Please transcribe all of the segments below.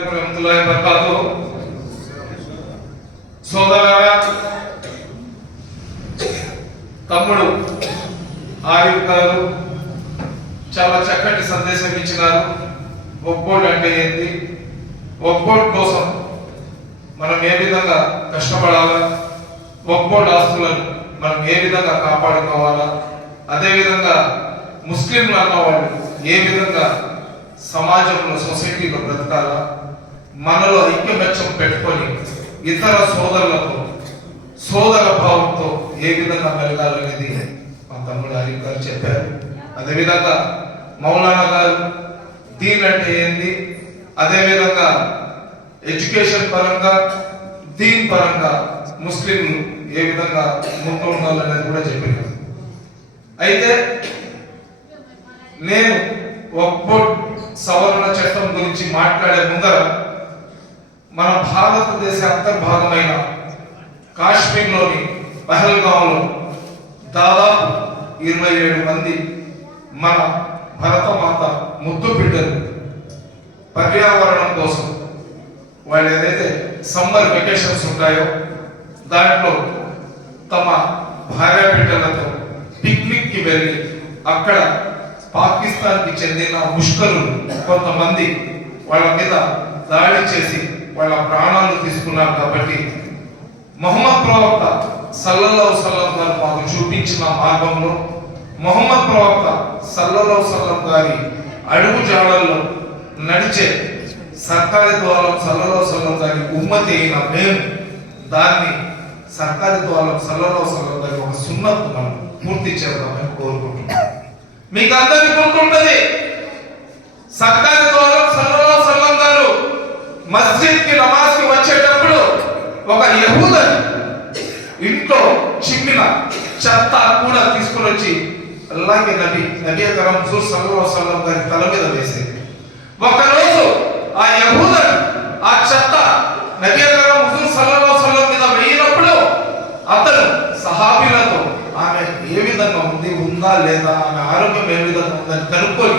అలైకుం వరహమతుల్లాహి వబరకాతు సోదరులారా తమ్ముడు ఆరిఫ్ గారు చాలా చక్కటి సందేశం ఇచ్చినారు ఒక్కోడు అంటే ఏంది ఒక్కోడు కోసం మనం ఏ విధంగా కష్టపడాలా ఒక్కోడు ఆస్తులను మనం ఏ విధంగా కాపాడుకోవాలా అదేవిధంగా ముస్లింలు అన్నవాళ్ళు ఏ విధంగా సమాజంలో సొసైటీలో బ్రతకాలా మనలో ఐక్యమత్యం పెట్టుకొని ఇతర సోదరులతో సోదర భావంతో ఏ విధంగా మెలగాలనేది మా తమ్ముడు హరీఫ్ గారు చెప్పారు. అదేవిధంగా మౌలానా గారు దీన్ అంటే ఏంది? అదేవిధంగా ఎడ్యుకేషన్ పరంగా దీన్ పరంగా ముస్లింలు ఏ విధంగా ముందు ఉండాలనేది కూడా చెప్పారు. అయితే నేను ఒక్కో సవరణ చట్టం గురించి మాట్లాడే ముందర మన భారతదేశ అంతర్భాగమైన కాశ్మీర్లోని పహల్గాంలో దాదాపు ఇరవై ఏడు మంది మన భరతమాత ముద్దు బిడ్డలు పర్యావరణం కోసం వాళ్ళు ఏదైతే సమ్మర్ వెకేషన్స్ ఉంటాయో దాంట్లో తమ భార్య బిడ్డలతో పిక్నిక్కి వెళ్ళి అక్కడ పాకిస్తాన్కి చెందిన ముష్కరులు కొంతమంది వాళ్ళ మీద దాడి చేసి వాళ్ళ ప్రాణాలు తీసుకున్నారు కాబట్టి మొహమ్మద్ ప్రవక్త సల్లల్లాహు సల్లం గారు మాకు చూపించిన మార్గంలో మొహమ్మద్ ప్రవక్త సల్లల్లాహు సల్లం గారి అడుగు జాడల్లో నడిచే సర్కారి ద్వారం సల్లల్లాహు సల్లం గారి ఉమ్మతి అయిన మేము దాన్ని సర్కారి ద్వారం సల్లల్లాహు సల్లం గారి ఒక సున్నత్ మనం పూర్తి చేద్దామని కోరుకుంటున్నాం. మీకు అందరికీ గుర్తుంటది సర్కారి ద్వారం సల్లల్లాహు సల్లం గారు మస్జిద్ యహూదని ఇంట్లో చిమ్మిన చెత్త కూడా తీసుకుని వచ్చి అలాగే నబి నబీ అకరం జూర్ సల్లల్లాహు సల్లం గారి తల మీద వేసేది ఒకరోజు ఆ యహూదన్ ఆ చెత్త నబీ అకరం జూర్ సల్లల్లాహు సల్లం మీద వేయినప్పుడు అతను సహాబీలతో ఆమె ఏ విధంగా ఉంది? ఉందా లేదా? ఆమె ఆరోగ్యం ఏ విధంగా ఉందని కనుక్కొని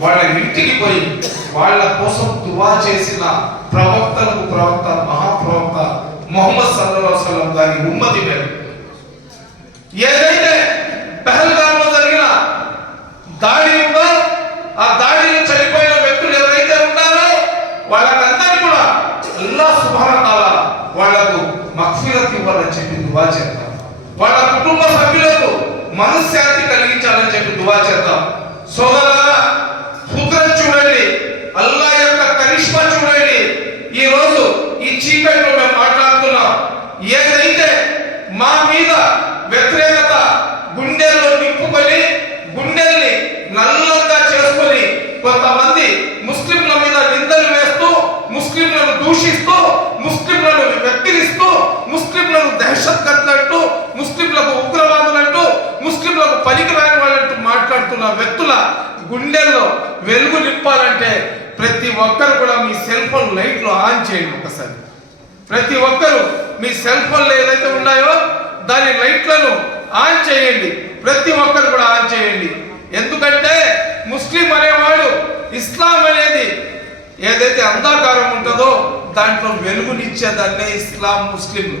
వాళ్ళ ఇంటికి పోయి వాళ్ళ కోసం దువా చేసిన ప్రవక్తలకు ప్రవక్త మహాప్రవక్త మొహమ్మద్ సల్లల్లాహు సల్లం గారి ఉమ్మతి పేరు. ఏదైతే పెహల్గామ్లో జరిగిన దాడి ఉందో ఆ దాడిని చనిపోయిన వ్యక్తులు ఎవరైతే ఉన్నారో వాళ్ళకందరికీ కూడా అల్లా సుభానతాల వాళ్ళకు మక్ఫీరత్ ఇవ్వాలని చెప్పి దువా చేద్దాం. వాళ్ళ కుటుంబ సభ్యులకు మనశ్శాంతి కలిగించాలని చెప్పి దువా చేద్దాం. సోదరుల కుదరం చూడండి అల్లా యొక్క కరిష్మా చూడండి. ఈ రోజు ఈ చీకట్లో ఏదైతే మా మీద వ్యతిరేకత గుండెల్లో నింపుకొని గుండెల్ని నల్లంగా చేసుకొని కొంతమంది ముస్లింల మీద నిందలు వేస్తూ ముస్లింలను దూషిస్తూ ముస్లింలను వ్యక్తిరిస్తూ ముస్లింలను అంటూ ముస్లింలకు ఉగ్రవాదులంటూ ముస్లింలకు పనికిరాని వాళ్ళంటూ మాట్లాడుతున్న వ్యక్తుల గుండెల్లో వెలుగు నింపాలంటే ప్రతి ఒక్కరు కూడా మీ సెల్ ఫోన్ లైట్లు ఆన్ చేయండి ఒకసారి. ప్రతి ఒక్కరు మీ సెల్ ఫోన్లు ఏదైతే ఉన్నాయో దాని లైట్లను ఆన్ చేయండి. ప్రతి ఒక్కరు కూడా ఆన్ చేయండి. ఎందుకంటే ముస్లిం అనేవాడు ఇస్లాం అనేది ఏదైతే అంధాకారం ఉంటుందో దాంట్లో వెలుగునిచ్చేదాన్నే ఇస్లాం ముస్లింలు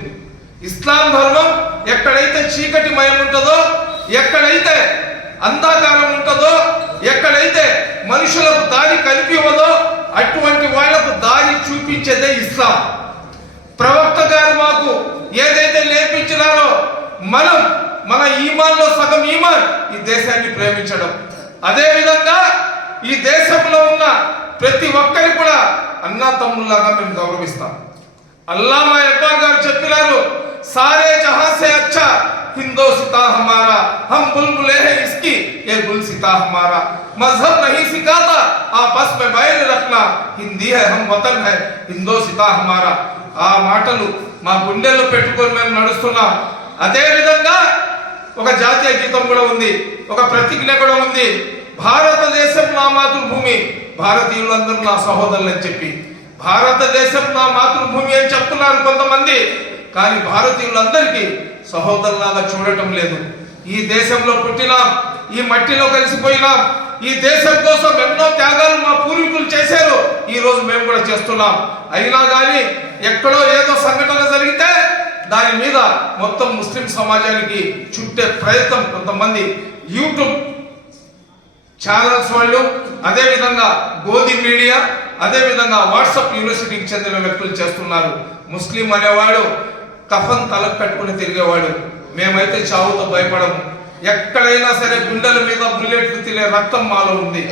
ఇస్లాం ధర్మం ఎక్కడైతే చీకటి మయం ఉంటుందో ఎక్కడైతే అంధాకారం ఉంటుందో ఎక్కడైతే మనుషులకు దారి కనిపివ్వదో అటువంటి వాళ్ళకు దారి చూపించేదే ఇస్లాం. ప్రవక్త గారు మాకు ఏదైతే నేర్పించినారో మనం మన ఈమాన్లో సగం ఈమాన్ ఈ దేశాన్ని ప్రేమించడం అదే విధంగా ఈ దేశంలో ఉన్న ప్రతి ఒక్కరి కూడా అన్నా తమ్ముల్లాగా మేము గౌరవిస్తాం అల్లామా ఇక్బాల్ గారు చెప్పినారు సారే జహాं से अच्छा हिंदोस्तां हमारा हम बुलबुले हैं इसकी ये गुलसिता हमारा मजहब नहीं सिखाता आपस में बैर रखना हिंदी है हम वतन है हिंदोसिता हमारा ఆ మాటలు మా గుండెల్లో పెట్టుకొని మేము నడుస్తున్నాం. అదే విధంగా ఒక జాతీయ గీతం కూడా ఉంది ఒక ప్రతిజ్ఞ కూడా ఉంది. భారతదేశం నా మాతృభూమి. భారతీయులందరూ నా సహోదరులు అని చెప్పి. భారతదేశం నా మాతృభూమి అని చెప్తున్నారు కొంతమంది. కానీ భారతీయులందరికీ సహోదరులాగా చూడటం లేదు. ఈ దేశంలో పుట్టినాం ఈ మట్టిలో కలిసిపోయినాం. ఈ దేశం కోసం ఎన్నో త్యాగాలు మా పూర్వీకులు చేశారు. ఈ రోజు మేము కూడా చేస్తున్నాం. అయినా కానీ ఎక్కడో ఏదో సంఘటన జరిగితే దాని మీద మొత్తం ముస్లిం సమాజానికి చుట్టే ప్రయత్నం కొంతమంది యూట్యూబ్ ఛానల్స్ వాళ్ళు అదేవిధంగా గోధి మీడియా అదే విధంగా వాట్సాప్ యూనివర్సిటీకి చెందిన వ్యక్తులు చేస్తున్నారు. ముస్లిం అనేవాడు కఫన్ తలకు పెట్టుకుని తిరిగేవాడు. మేమైతే చావుతో భయపడము. ఎక్కడైనా సరే గుండెల మీద బుల్లెట్లు తినే రక్తం మాలో ఉంది.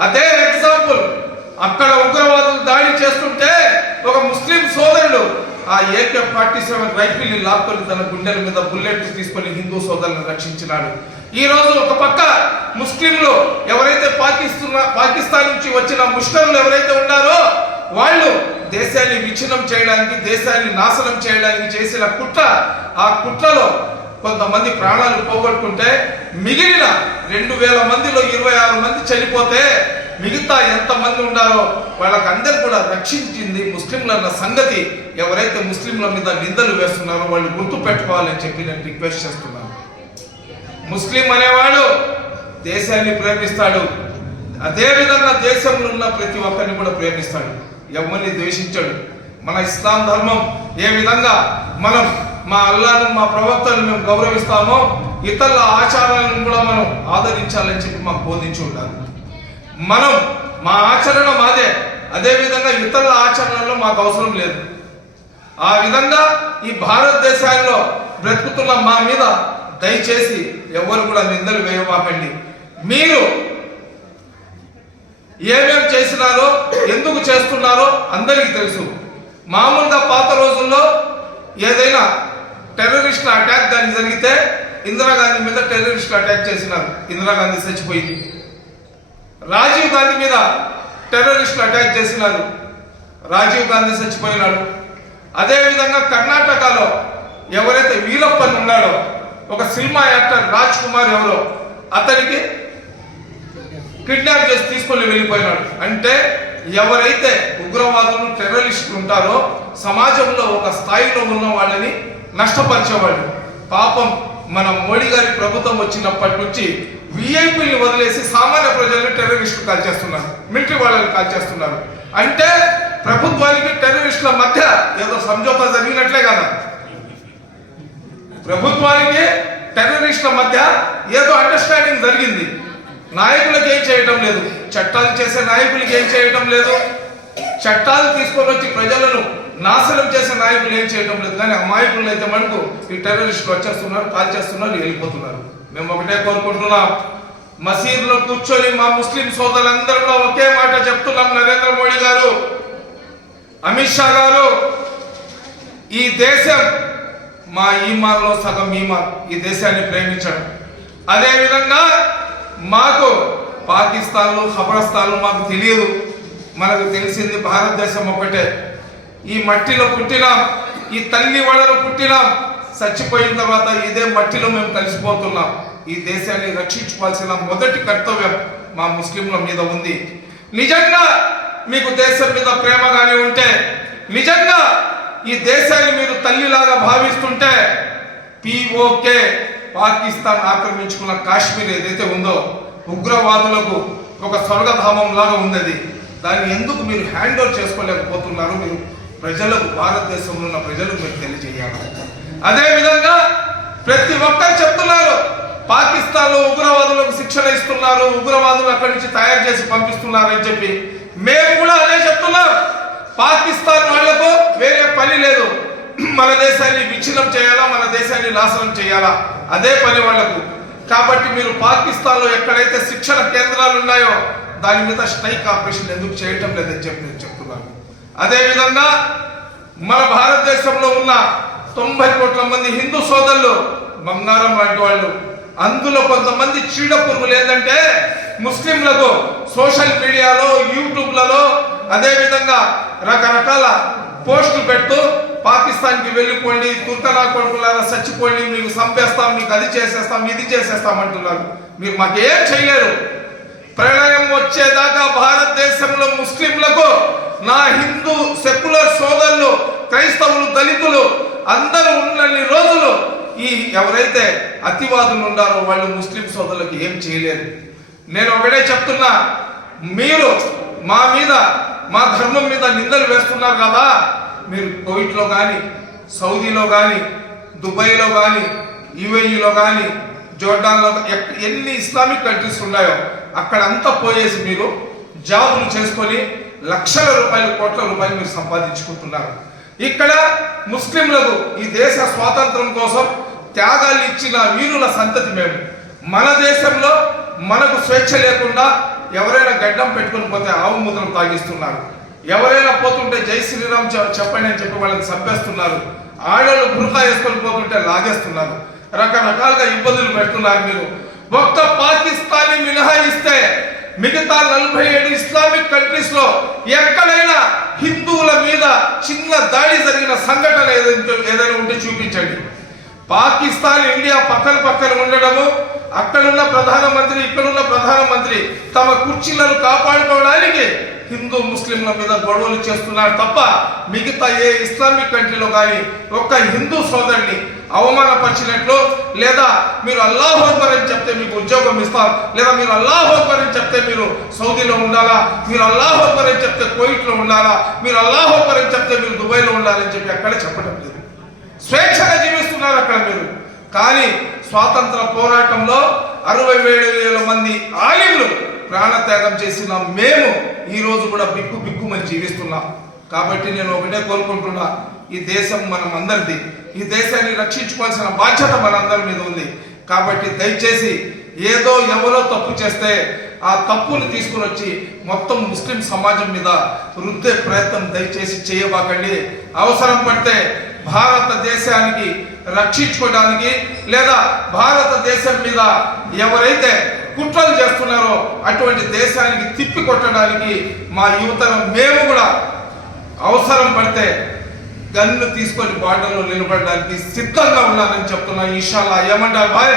అదే ఎగ్జాంపుల్ అక్కడ ఉగ్రవాదులు దాడి చేస్తుంటే ఒక ముస్లిం సోదరుడు ఆ ఏకే ఫార్టీ సెవెన్ రైఫిల్ లాక్కొని తన గుండెల మీద బుల్లెట్ తీసుకొని హిందూ సోదరులను రక్షించినాడు. ఈ రోజు ఒక పక్క ముస్లింలు ఎవరైతే పాకిస్తున్న పాకిస్తాన్ నుంచి వచ్చిన ముస్లింలు ఎవరైతే ఉన్నారో వాళ్ళు దేశాన్ని విచ్ఛిన్నం చేయడానికి దేశాన్ని నాశనం చేయడానికి చేసిన కుట్ర ఆ కుట్రలో కొంతమంది ప్రాణాలు పోగొట్టుకుంటే మిగిలిన రెండు వేల మందిలో ఇరవై ఆరు మంది చనిపోతే మిగతా ఎంతమంది ఉన్నారో వాళ్ళకందరూ కూడా రక్షించింది ముస్లింలు అన్న సంగతి ఎవరైతే ముస్లింల మీద నిందలు వేస్తున్నారో వాళ్ళు గుర్తు పెట్టుకోవాలని చెప్పి నేను రిక్వెస్ట్ చేస్తున్నాను. ముస్లిం అనేవాడు దేశాన్ని ప్రేమిస్తాడు. అదేవిధంగా దేశంలో ఉన్న ప్రతి ఒక్కరిని కూడా ప్రేమిస్తాడు. ఎవరిని ద్వేషించాడు. మన ఇస్లాం ధర్మం ఏ విధంగా మనం మా అల్లాను మా ప్రవక్తలను మేము గౌరవిస్తామో ఇతరుల ఆచారాలను కూడా మనం ఆదరించాలని చెప్పి మాకు బోధించి ఉండాలి. మనం మా ఆచరణ మాదే. అదేవిధంగా ఇతరుల ఆచరణలో మాకు అవసరం లేదు. ఆ విధంగా ఈ భారతదేశాల్లో బ్రతుకుతున్న మా మీద దయచేసి ఎవరు కూడా నిందలు వేయమాకండి. మీరు ఏమేం చేసినారో ఎందుకు చేస్తున్నారో అందరికీ తెలుసు. మామూలుగా పాత రోజుల్లో ఏదైనా టెర్రరిస్ట్ అటాక్ దాన్ని జరిగితే ఇందిరాగాంధీ మీద టెర్రరిస్ట్ అటాక్ చేసినారు. ఇందిరాగాంధీ చచ్చిపోయింది. రాజీవ్ గాంధీ మీద టెర్రరిస్టులు అటాక్ చేసినారు. రాజీవ్ గాంధీ చచ్చిపోయినాడు. అదేవిధంగా కర్ణాటకలో ఎవరైతే వీరప్పన్ ఉన్నాడో ఒక సినిమా యాక్టర్ రాజ్ కుమార్ ఎవరో అతనికి కిడ్నాప్ చేసి తీసుకొని వెళ్ళిపోయినాడు. అంటే ఎవరైతే ఉగ్రవాదులు టెర్రరిస్టులు ఉంటారో సమాజంలో ఒక స్థాయిలో ఉన్న వాళ్ళని నష్టపరిచేవాళ్ళు. పాపం మన మోడీ గారి ప్రభుత్వం వచ్చినప్పటి నుంచి విఐపీలు వదిలేసి సామాన్య ప్రజల్ని టెర్రరిస్టులు కాల్ చేస్తున్నారు. మిలిటరీ వాళ్ళని కాల్ చేస్తున్నారు. అంటే ప్రభుత్వానికి టెర్రరిస్టుల మధ్య ఏదో సంజోతా జరిగినట్లే కదా. ప్రభుత్వానికి టెర్రరిస్టుల మధ్య ఏదో అండర్స్టాండింగ్ జరిగింది. నాయకులకు ఏం చేయటం లేదు. చట్టాలు చేసే నాయకులకి ఏం చేయటం లేదు. చట్టాలు తీసుకొని వచ్చి ప్రజలను నాశనం చేసే నాయకులు ఏం చేయటం లేదు. కానీ అమాయకులు అయితే మనకు ఈ టెర్రరిస్టులు వచ్చేస్తున్నారు కాల్ చేస్తున్నారు వెళ్ళిపోతున్నారు. మేము ఒకటే కోరుకుంటున్నాం. మసీదులో కూర్చొని మా ముస్లిం సోదరులందరిలో ఒకే మాట చెప్తున్నాం నరేంద్ర మోడీ గారు. అమిత్ షా గారు ఈ దేశం మా ఈమాన్లో సగం ఈమాన్. ఈ దేశాన్ని ప్రేమించడం. అదే విధంగా మాకు పాకిస్తాన్లు ఖబరస్తాన్లు మాకు తెలియదు. మనకు తెలిసింది భారతదేశం ఒకటే ఈ మట్టిలో పుట్టినాం ఈ తల్లి వడలో పుట్టినాం. చచ్చిపోయిన తర్వాత ఇదే మట్టిలో మేము కలిసిపోతున్నాం. ఈ దేశాన్ని రక్షించుకోవాల్సిన మొదటి కర్తవ్యం మా ముస్లింల మీద ఉంది. నిజంగా మీకు దేశం మీద ప్రేమగానే ఉంటే నిజంగా ఈ దేశాన్ని మీరు తల్లిలాగా భావిస్తుంటే పిఓకే పాకిస్తాన్ ఆక్రమించుకున్న కాశ్మీర్ ఏదైతే ఉందో ఉగ్రవాదులకు ఒక స్వర్గధామం లాగా ఉన్నది. దాన్ని ఎందుకు మీరు హ్యాండ్ ఓవర్ చేసుకోలేకపోతున్నారు మీరు ప్రజలకు భారతదేశంలో ఉన్న ప్రజలకు మీరు తెలియజేయాలి. అదే విధంగా ప్రతి ఒక్కరు చెప్తున్నారు పాకిస్తాన్లో ఉగ్రవాదులకు శిక్షణ ఇస్తున్నారు ఉగ్రవాదులు అక్కడి నుంచి తయారు చేసి పంపిస్తున్నారు అని చెప్పి. మేము కూడా అదే చెప్తున్నాం. పాకిస్తాన్ వాళ్ళకు వేరే పని లేదు. మన దేశాన్ని విచ్ఛిన్నం చేయాలా మన దేశాన్ని నాశనం చేయాలా? అదే పని వాళ్ళకు. కాబట్టి మీరు పాకిస్తాన్లో ఎక్కడైతే శిక్షణ కేంద్రాలు ఉన్నాయో దాని మీద స్ట్రైక్ ఆపరేషన్ ఎందుకు చేయటం లేదని చెప్పి అదేవిధంగా అదే విధంగా మన భారతదేశంలో ఉన్న తొంభై కోట్ల మంది హిందూ సోదరులు బంగారం లాంటి వాళ్ళు అందులో కొంతమంది చీడ పురుగులు ఏంటంటే ముస్లింలకు సోషల్ మీడియాలో యూట్యూబ్లలో అదే విధంగా రకరకాల పోస్టులు పెడుతూ పాకిస్తాన్కి వెళ్ళిపోండి తుర్కనా కొడుకులారా చచ్చిపోండి మీకు చంపేస్తాం మీకు అది చేసేస్తాం ఇది చేసేస్తాం అంటున్నారు. మీరు మాకేం చేయలేరు. ప్రళయం వచ్చేదాకా భారతదేశంలో ముస్లింలకు నా హిందూ సెక్యులర్ సోదరులు క్రైస్తవులు దళితులు అందరూ ఉన్నన్ని రోజులు ఈ ఎవరైతే అతివాదులు ఉన్నారో వాళ్ళు ముస్లిం సోదరులకు ఏం చేయలేరు. నేను ఒకటే చెప్తున్నా మీరు మా మీద మా ధర్మం మీద నిందలు వేస్తున్నారు కదా మీరు కోవిట్లో కానీ సౌదీలో కానీ దుబాయ్లో కానీ యుఏఈలో కానీ జోర్డాన్లో ఎన్ని ఇస్లామిక్ కంట్రీస్ ఉన్నాయో అక్కడంతా పోయేసి మీరు జాబులు చేసుకొని లక్షల రూపాయలు కోట్ల రూపాయలు మీరు సంపాదించుకుంటున్నారు. ఇక్కడ ముస్లింలకు ఈ దేశ స్వాతంత్రం కోసం త్యాగాలు ఇచ్చిన వీరుల సంతతి మేము. మన దేశంలో మనకు స్వేచ్ఛ లేకుండా ఎవరైనా గడ్డం పెట్టుకొని పోతే ఆవు ముద్రం తాగిస్తున్నారు. ఎవరైనా పోతుంటే జై శ్రీరామ్ చెప్పండి అని చెప్పి వాళ్ళని చంపేస్తున్నారు. ఆడవాళ్ళు బురకా వేసుకొని పోతుంటే లాగేస్తున్నారు. రకరకాలుగా ఇబ్బందులు పెడుతున్నారు మీరు. ఒక్క పాకిస్తాన్ని మినహాయిస్తే మిగతా నలభై ఏడు ఇస్లామిక్ కంట్రీస్లో ఎక్కడైనా హిందువుల మీద చిన్న దాడి జరిగిన సంఘటన ఏదైనా ఉంటే చూపించండి. పాకిస్తాన్ ఇండియా పక్కన పక్కన ఉండడము అక్కడున్న ప్రధానమంత్రి ఇక్కడున్న ప్రధానమంత్రి తమ కుర్చీలను కాపాడుకోవడానికి హిందూ ముస్లింల మీద గొడవలు చేస్తున్నారు తప్ప మిగతా ఏ ఇస్లామిక్ కంట్రీలో కానీ ఒక్క హిందూ సోదరుని అవమానపరిచినట్లు లేదా మీరు అల్లాహ్ అక్బర్ అని చెప్తే మీకు ఉద్యోగం ఇస్తాం లేదా మీరు అల్లాహ్ అక్బర్ అని చెప్తే మీరు సౌదీలో ఉండాలా మీరు అల్లాహ్ అక్బర్ అని చెప్తే కోయిట్లో ఉండాలా మీరు అల్లాహ్ అక్బర్ అని చెప్తే మీరు దుబాయ్లో ఉండాలని చెప్పి అక్కడ చెప్పడం లేదు. స్వేచ్ఛగా జీవిస్తున్నారు అక్కడ మీరు. కానీ స్వాతంత్ర పోరాటంలో అరవై ఏడు వేల మంది ఆలిళ్ళు ప్రాణత్యాగం చేసిన మేము ఈరోజు కూడా బిక్కు బిక్కుమని జీవిస్తున్నాం. కాబట్టి నేను ఒకటే కోరుకుంటున్నా ఈ దేశం మనం అందరిది ఈ దేశాన్ని రక్షించుకోవాల్సిన బాధ్యత మనందరి మీద ఉంది. కాబట్టి దయచేసి ఏదో ఎవరో తప్పు చేస్తే ఆ తప్పును తీసుకుని వచ్చి మొత్తం ముస్లిం సమాజం మీద రుద్దే ప్రయత్నం దయచేసి చేయబాకండి. అవసరం పడితే భారతదేశానికి రక్షించుకోవడానికి లేదా భారతదేశం మీద ఎవరైతే కుట్రలు చేస్తున్నారో అటువంటి దేశానికి తిప్పి కొట్టడానికి మా యువతరం మేము కూడా అవసరం పడితే గన్ను తీసుకొని బాటలో నిలబడడానికి సిద్ధంగా ఉన్నానని చెప్తున్నా ఇషాల్లా ఏమంటారు బాయ్